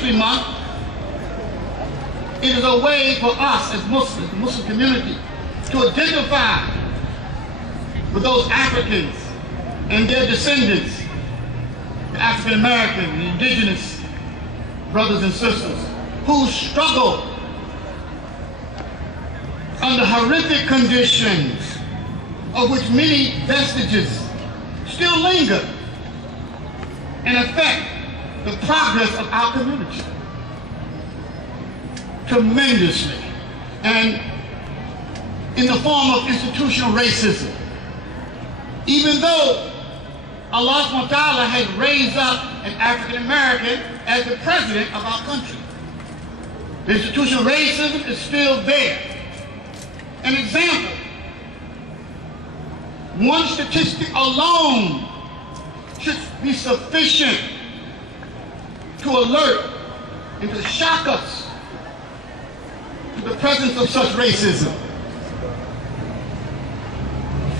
History Month, it is a way for us as Muslims, the Muslim community, to identify with those Africans and their descendants, the African American and indigenous brothers and sisters who struggle under horrific conditions of which many vestiges still linger and affect the progress of our community tremendously, and in the form of institutional racism. Even though Allah subhanahu wa ta'ala has raised up an African American as the president of our country, the institutional racism is still there. An example, one statistic alone should be sufficient to alert and to shock us to the presence of such racism.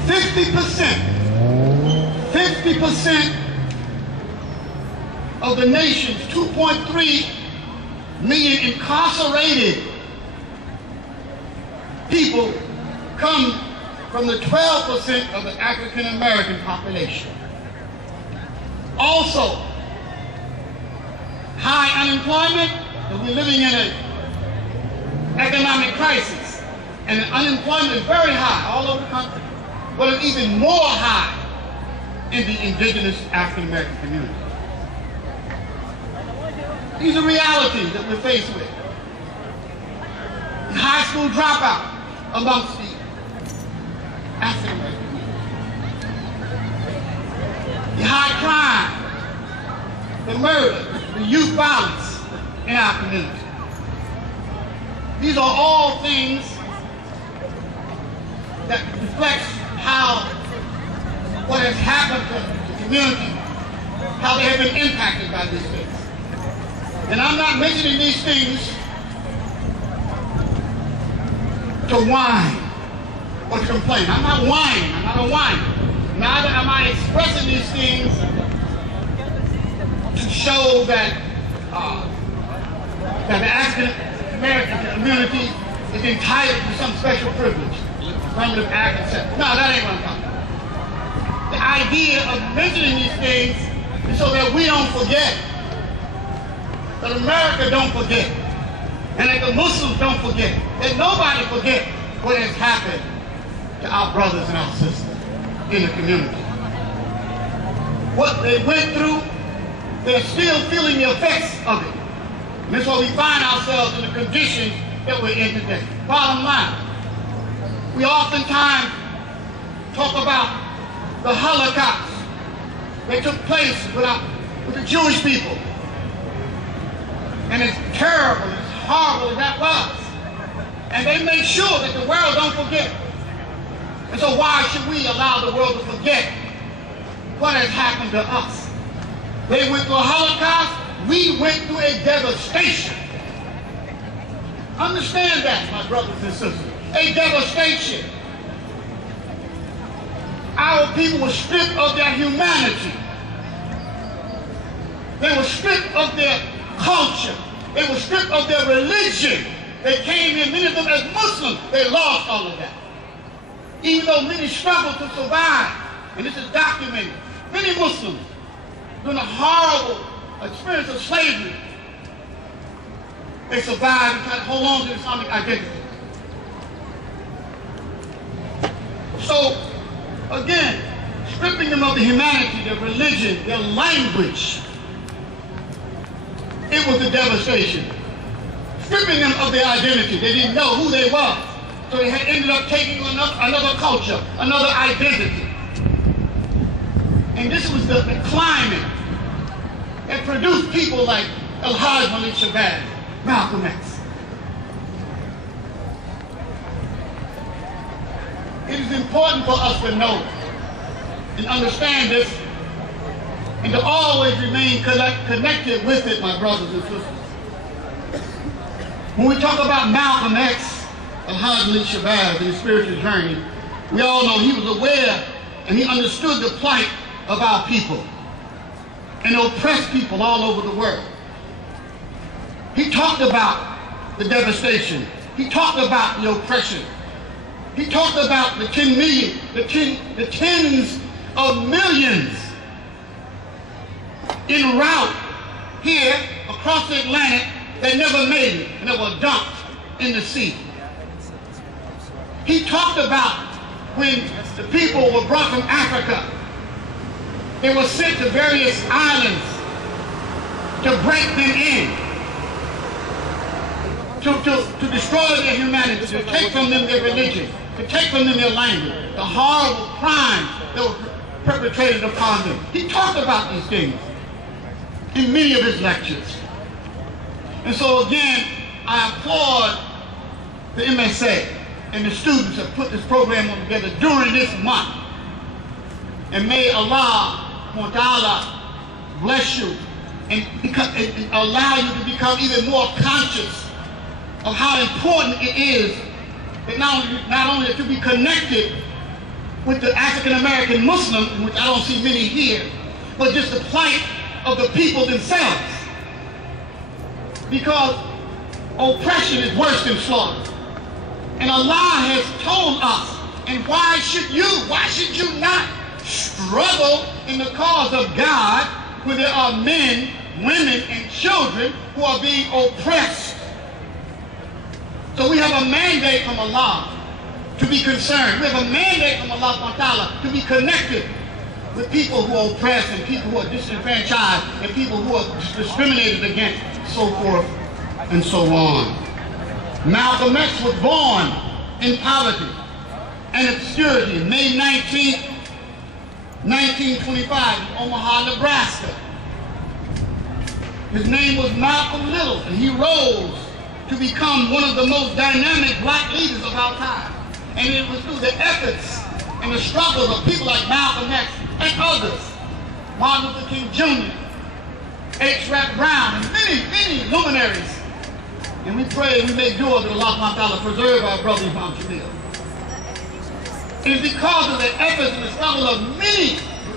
50% of the nation's 2.3 million incarcerated people come from the 12% of the African American population. Also, high unemployment, and we're living in an economic crisis, and unemployment is very high all over the country, but it's even more high in the indigenous African American community. These are realities that we're faced with. The high school dropout amongst the African American community. The high crime, the murder, the youth violence in our community. These are all things that reflect how what has happened to the community, how they have been impacted by these things. And I'm not mentioning these things to whine or to complain. I'm not whining, I'm not a whiner. Neither am I expressing these things to show that that the African American community is entitled to some special privilege, affirmative act, etc. No, that ain't what I'm talking about. The idea of mentioning these things is so that we don't forget, that America don't forget, and that the Muslims don't forget, that nobody forget what has happened to our brothers and our sisters in the community. What they went through, they're still feeling the effects of it. And that's why we find ourselves in the conditions that we're in today. Bottom line, we oftentimes talk about the Holocaust that took place with the Jewish people. And as terrible, as horrible as that was. And they make sure that the world don't forget. And so why should we allow the world to forget what has happened to us? They went through a Holocaust, we went through a devastation. Understand that, my brothers and sisters. A devastation. Our people were stripped of their humanity. They were stripped of their culture. They were stripped of their religion. They came here, many of them as Muslims, they lost all of that. Even though many struggled to survive, and this is documented, many Muslims, during a horrible experience of slavery, they survived and tried to hold on to Islamic identity. So, again, stripping them of the humanity, their religion, their language, it was a devastation. Stripping them of their identity, they didn't know who they were. So they had ended up taking another culture, another identity. And this was the climate that produced people like Al-Hajj Shabazz, Malcolm X. It is important for us to know and understand this and to always remain connected with it, my brothers and sisters. When we talk about Malcolm X, Al-Hajj Shabazz, and his spiritual journey, we all know he was aware and he understood the plight of our people and oppressed people all over the world. He talked about the devastation. He talked about the oppression. He talked about the 10 million, the tens of millions en route here across the Atlantic that never made it and that were dumped in the sea. He talked about when the people were brought from Africa. They were sent to various islands to break them in, to destroy their humanity, to take from them their religion, to take from them their language, the horrible crimes that were perpetrated upon them. He talked about these things in many of his lectures. And so again, I applaud the MSA and the students that put this program on together during this month. And may Allah bless you and allow you to become even more conscious of how important it is that not only to be connected with the African American Muslim, which I don't see many here, but just the plight of the people themselves. Because oppression is worse than slaughter. And Allah has told us, and why should you not struggle in the cause of God when there are men, women, and children who are being oppressed? So we have a mandate from Allah to be concerned. We have a mandate from Allah to be connected with people who are oppressed and people who are disenfranchised and people who are discriminated against, so forth and so on. Malcolm X was born in poverty and obscurity, May 19th, 1925, in Omaha, Nebraska. His name was Malcolm Little, and he rose to become one of the most dynamic black leaders of our time. And it was through the efforts and the struggles of people like Malcolm X and others, Martin Luther King Jr., H. Rap Brown, and many luminaries. And we pray and we make dua that Allah preserve our brother Imam Jamil. It is because of the efforts and the struggle of many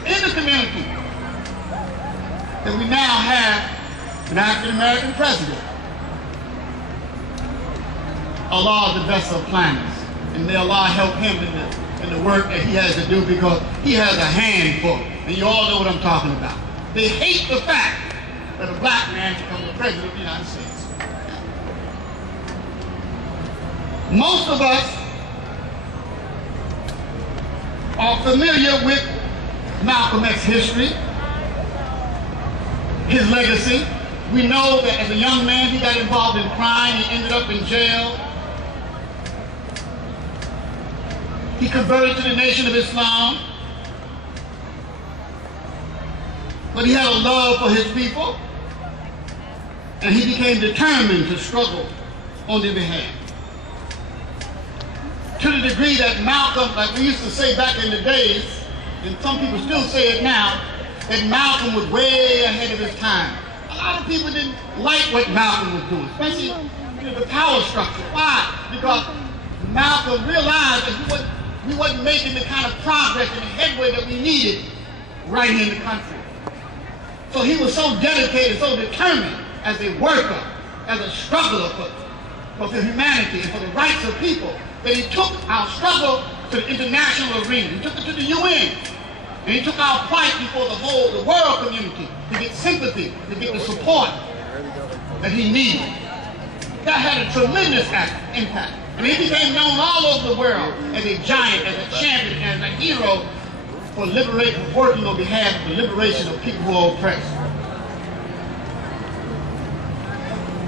in the community that we now have an African American president. Allah is the best of planners, and may Allah help him in the work that he has to do, because he has a handful, and you all know what I'm talking about. They hate the fact that a black man becomes the president of the United States. Most of us are familiar with Malcolm X's history, his legacy. We know that as a young man he got involved in crime, he ended up in jail. He converted to the Nation of Islam, but he had a love for his people, and he became determined to struggle on their behalf. To the degree that Malcolm, like we used to say back in the days, and some people still say it now, that Malcolm was way ahead of his time. A lot of people didn't like what Malcolm was doing, especially the power structure. Why? Because Malcolm realized that we wasn't making the kind of progress and headway that we needed right here in the country. So he was so dedicated, so determined as a worker, as a struggler for the humanity and for the rights of people, that he took our struggle to the international arena. He took it to the UN. And he took our plight before the world community to get sympathy, to get the support that he needed. That had a tremendous impact. And he became known all over the world as a giant, as a champion, as a hero for working on behalf of the liberation of people who are oppressed.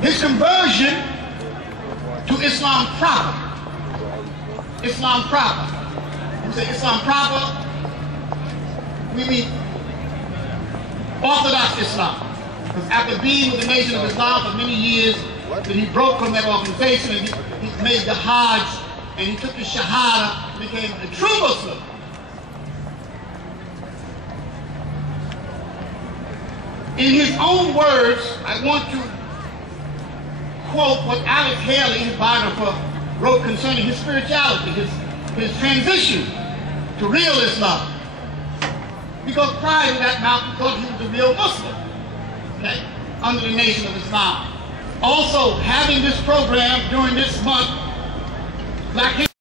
His conversion to Islam proper. Islam proper. When we say Islam proper, we mean Orthodox Islam. Because after being with the Nation of Islam for many years, that he broke from that organization and he made the Hajj and he took the Shahada and became a true Muslim. In his own words, I want to quote what Alex Haley, his biographer, wrote concerning his spirituality, his transition to real Islam. Because prior to that, Malcolm thought he was a real Muslim, okay, under the Nation of Islam. Also, having this program during this month, Black History